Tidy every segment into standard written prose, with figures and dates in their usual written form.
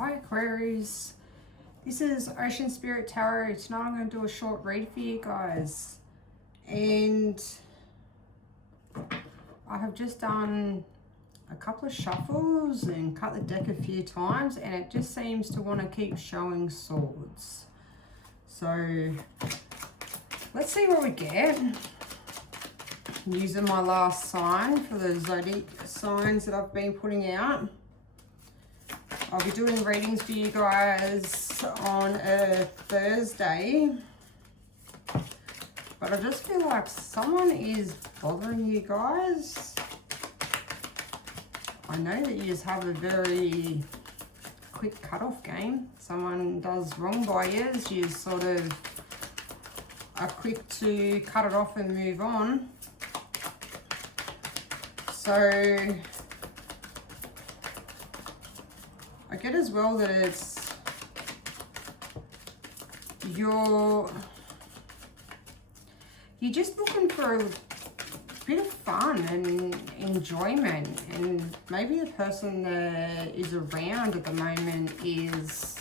Hi Aquarius, this is Ocean Spirit Tarot. Tonight I'm going to do a short read for you guys, and I have just done a couple of shuffles and cut the deck a few times, and it just seems to want to keep showing swords. So let's see what we get. I'm using my last sign for the zodiac signs that I've been putting out. I'll be doing readings for you guys on a Thursday, but I just feel like someone is bothering you guys. I know that you just have a very quick cut-off game. Someone does wrong by you sort of are quick to cut it off and move on. So I get as well that it's you're just looking for a bit of fun and enjoyment, and maybe the person that is around at the moment is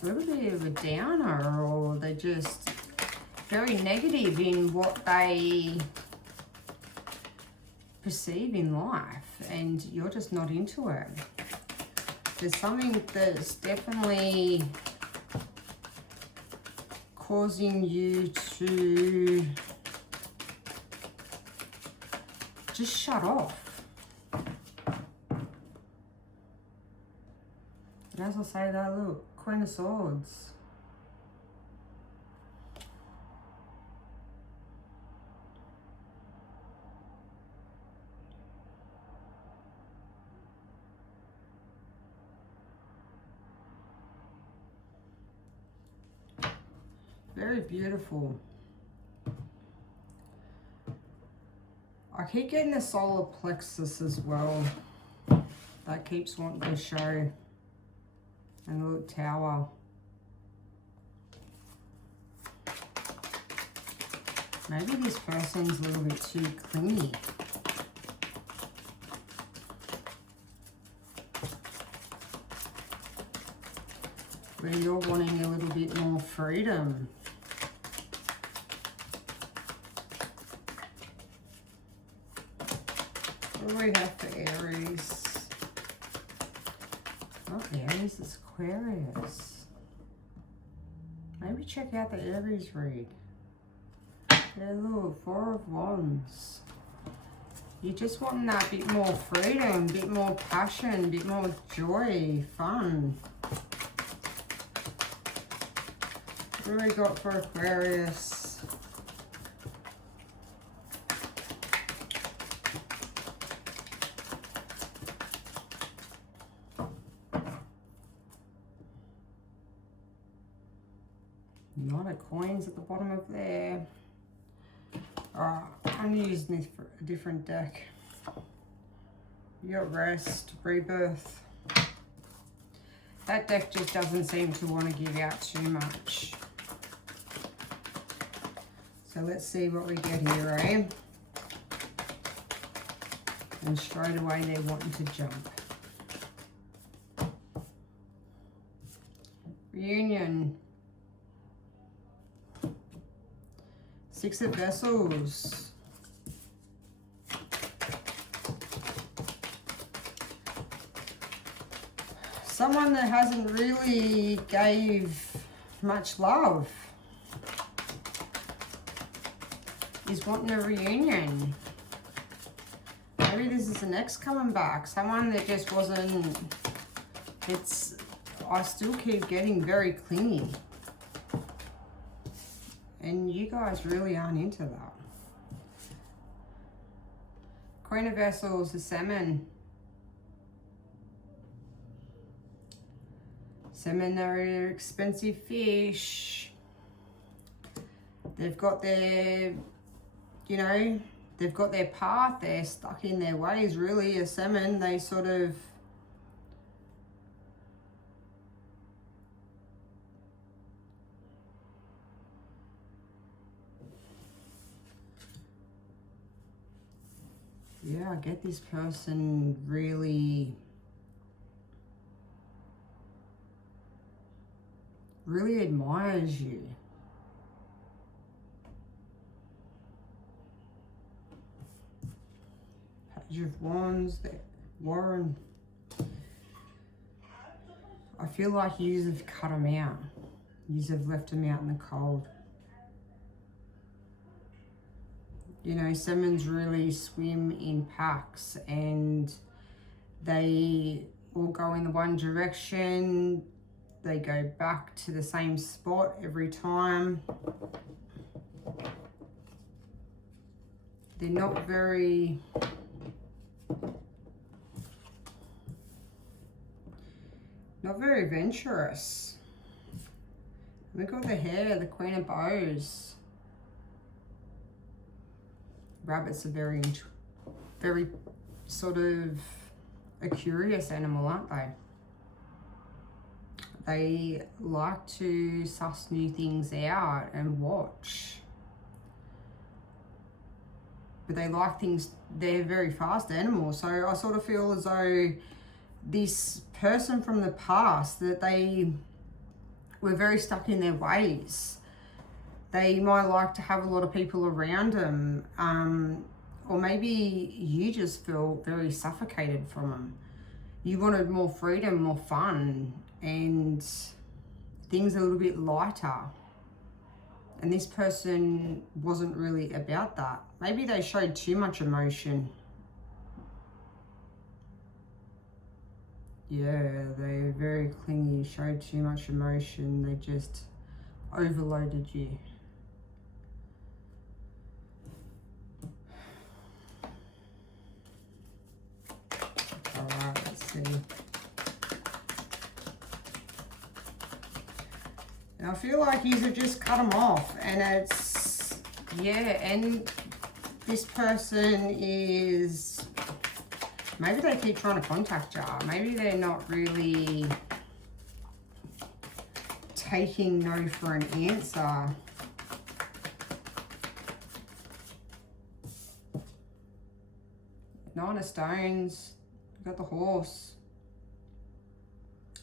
a little bit of a downer, or they're just very negative in what they perceive in life, and you're just not into it. There's something that's definitely causing you to just shut off. And as I say that, look, Queen of Swords. Very beautiful. I keep getting the solar plexus as well. That keeps wanting to show. And the little tower. Maybe this person's a little bit too clingy. Where you're wanting a little bit more freedom. What do we have for Aries? Not Aries, it's Aquarius. Maybe check out the Aries read. Yeah, look, Four of Wands. You're just wanting that bit more freedom, bit more passion, bit more joy, fun. What do we got for Aquarius? Knight of Coins at the bottom of there. Alright, I'm using this for a different deck. You got Rest, Rebirth. That deck just doesn't seem to want to give out too much. So let's see what we get here, eh? And straight away they're wanting to jump. Reunion. Six of Vessels. Someone that hasn't really gave much love is wanting a reunion. Maybe this is an ex coming back. Someone that just wasn't, I still keep getting very clingy. And you guys really aren't into that. Queen of Vessels, the Salmon. Salmon are expensive fish. They've got their, you know, they've got their path. They're stuck in their ways, really. A salmon, they sort of, yeah, I get this person really really admires you. Page of Wands, Warren. I feel like you have cut them out. You have left them out in the cold. You know, salmons really swim in packs and they all go in the one direction. They go back to the same spot every time. They're not very venturous. Look at the hair, the Queen of Bows. Rabbits are very sort of a curious animal, aren't they? They like to suss new things out and watch. But they like things, they're very fast animals. So I sort of feel as though this person from the past, that they were very stuck in their ways. They might like to have a lot of people around them. Or maybe you just feel very suffocated from them. You wanted more freedom, more fun, and things a little bit lighter. And this person wasn't really about that. Maybe they showed too much emotion. Yeah, they're very clingy, showed too much emotion. They just overloaded you. Alright, let's see. And I feel like you have just cut them off, and it's, yeah, and this person is, maybe they keep trying to contact you. Maybe they're not really taking no for an answer. Nine of Stones, you've got the horse.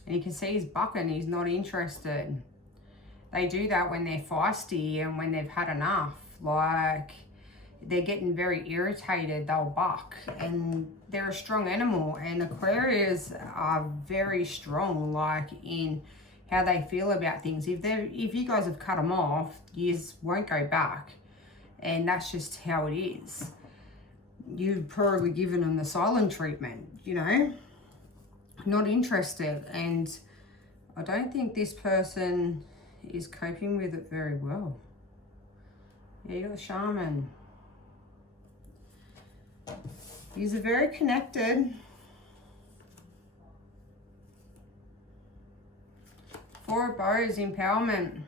And you can see he's bucking, he's not interested. They do that when they're feisty and when they've had enough. Like, they're getting very irritated, they'll buck. And they're a strong animal. And Aquarius are very strong, like, in how they feel about things. If you guys have cut them off, you won't go back. And that's just how it is. You've probably given them the silent treatment, you know? Not interested. And I don't think this person is coping with it very well. Yeah, you're the shaman. These are very connected. Four of Bows, empowerment.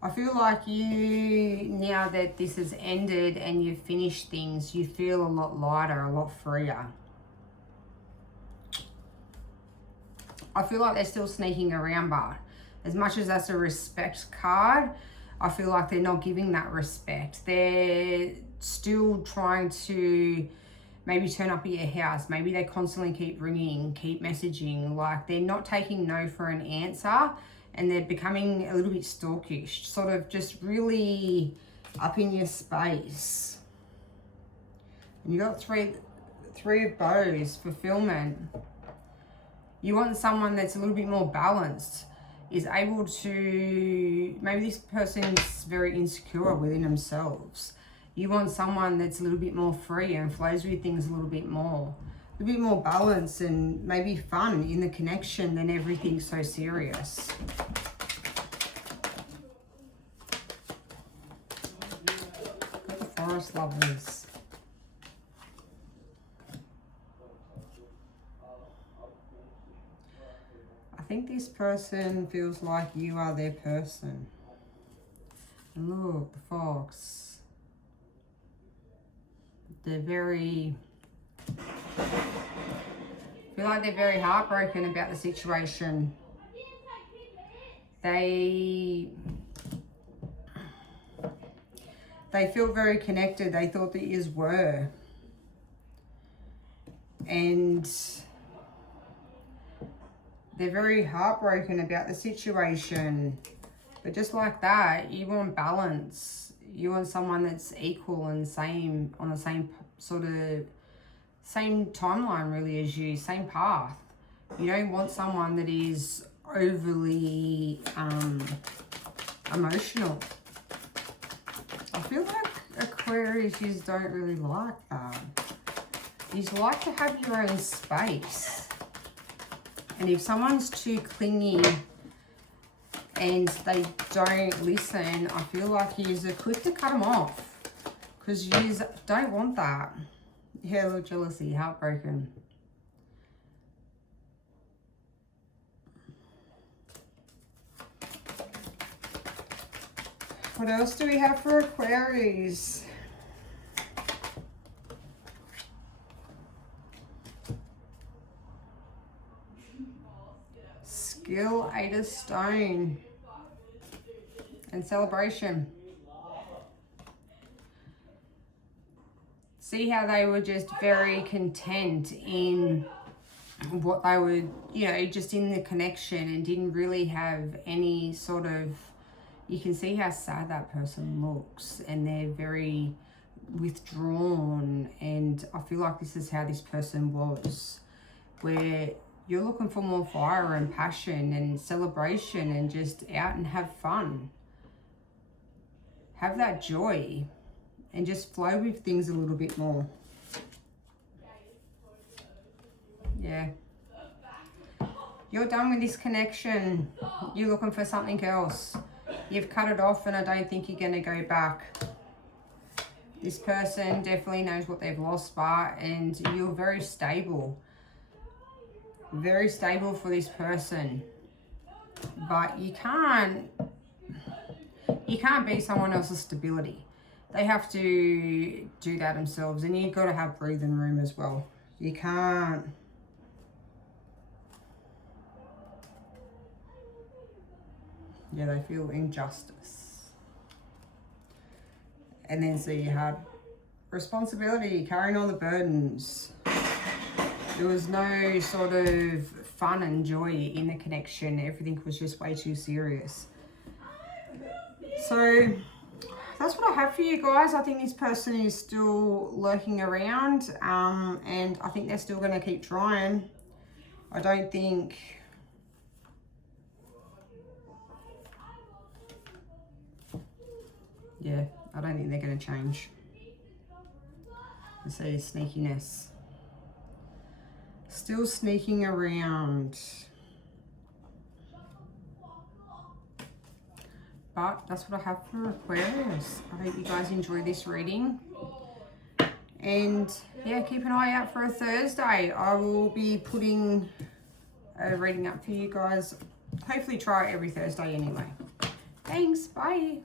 I feel like you, now that this has ended and you've finished things, you feel a lot lighter, a lot freer. I feel like they're still sneaking around, but as much as that's a respect card, I feel like they're not giving that respect. They're still trying to maybe turn up at your house. Maybe they constantly keep ringing, keep messaging. Like, they're not taking no for an answer, and they're becoming a little bit stalkish, sort of just really up in your space. And you got three of Bows, fulfillment. You want someone that's a little bit more balanced, is able to, maybe this person's very insecure within themselves. You want someone that's a little bit more free and flows with things a little bit more balance and maybe fun in the connection than everything so serious. Got the Forest Lovers. I think this person feels like you are their person. And look, the Fox. They're very, feel like they're very heartbroken about the situation. They feel very connected. They thought that yous were. And they're very heartbroken about the situation. But just like that, you want balance. You want someone that's equal and same, on the same sort of, same timeline really as you, same path. You don't want someone that is overly emotional. I feel like Aquarius, you don't really like that. You like to have your own space. And if someone's too clingy and they don't listen, I feel like you're quick to cut them off. Because you don't want that. Yeah, a little jealousy, heartbroken. What else do we have for Aquarius? Skill, 8 of Stone. And celebration. See how they were just very content in what they were, you know, just in the connection, and didn't really have any sort of, you can see how sad that person looks, and they're very withdrawn. And I feel like this is how this person was, where you're looking for more fire and passion and celebration and just out and have fun. Have that joy and just flow with things a little bit more. Yeah. You're done with this connection. You're looking for something else. You've cut it off, and I don't think you're going to go back. This person definitely knows what they've lost by, and you're very stable. Very stable for this person. But you can't be someone else's stability. They have to do that themselves, and you've got to have breathing room as well. You can't. Yeah, they feel injustice. And then so you had responsibility, carrying all the burdens. There was no sort of fun and joy in the connection. Everything was just way too serious. So that's what I have for you guys. I think this person is still lurking around, and I think they're still going to keep trying. I don't think... Yeah, I don't think they're going to change. I see sneakiness. Still sneaking around. But that's what I have for Aquarius. I hope you guys enjoy this reading. And yeah, keep an eye out for a Thursday. I will be putting a reading up for you guys. Hopefully try it every Thursday anyway. Thanks, bye.